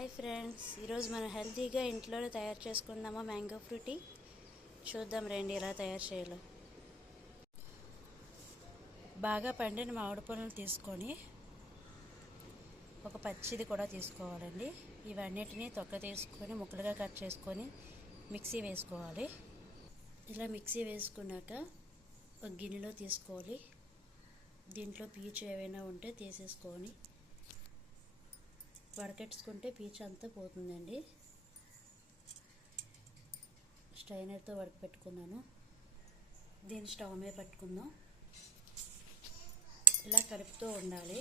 Hi friends ఈరోజు మనం హెల్తీగా ఇంట్లోనే తయారు చేసుకుందామా మ్యాంగో ఫ్రూటీ? చూద్దాం రండి ఎలా తయారు చేయాలో. బాగా పండిన మామిడి పనులు తీసుకొని ఒక పచ్చిది కూడా తీసుకోవాలండి. ఇవన్నిటిని తొక్క తీసుకొని ముక్కలుగా కట్ చేసుకొని మిక్సీ వేసుకోవాలి. ఇలా మిక్సీ వేసుకున్నాక ఒక గిన్నెలో తీసుకోవాలి. దీంట్లో పీచు ఏవైనా ఉంటే తీసేసుకొని వడకెట్టుకుంటే పీచు అంతా పోతుందండి. స్ట్రైనర్తో వడకపెట్టుకున్నాను దీన్ని స్టవ్ మీద పట్టుకుందాం. ఇలా కలుపుతూ ఉండాలి.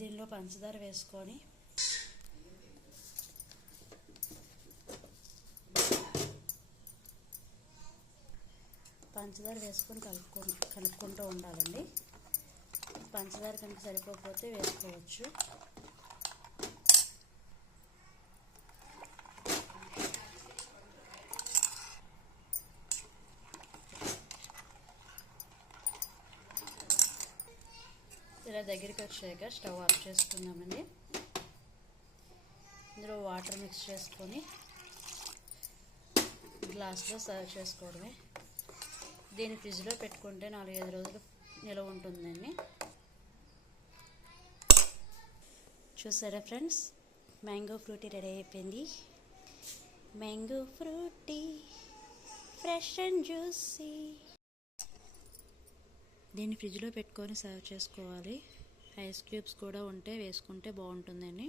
దీనిలో పంచదార వేసుకొని పంచదార వేసుకొని కలుపుకో కలుపుకుంటూ ఉండాలండి. పంచదార కనుక సరిపోకపోతే వేసుకోవచ్చు. ఇలా దగ్గరికి వచ్చాక స్టవ్ ఆఫ్ చేసుకుందామండి. ఇందులో వాటర్ మిక్స్ చేసుకొని గ్లాస్లో సర్వ్ చేసుకోవడమే. దీన్ని ఫ్రిడ్జ్లో పెట్టుకుంటే నాలుగైదు రోజులు నిలవ ఉంటుందండి. చూసారా ఫ్రెండ్స్? మ్యాంగో ఫ్రూటీ రెడీ అయిపోయింది. Mango Frooti fresh and juicy. దీన్ని ఫ్రిడ్జ్లో పెట్టుకొని సర్వ్ చేసుకోవాలి. ఐస్ క్యూబ్స్ కూడా ఉంటే వేసుకుంటే బాగుంటుందండి.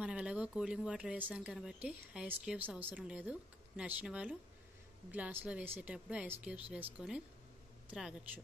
మనం ఎలాగో కూలింగ్ వాటర్ వేసాం కాబట్టి ఐస్ క్యూబ్స్ అవసరం లేదు. నచ్చిన వాళ్ళు గ్లాస్లో వేసేటప్పుడు ఐస్ క్యూబ్స్ వేసుకొని త్రాగచ్చు.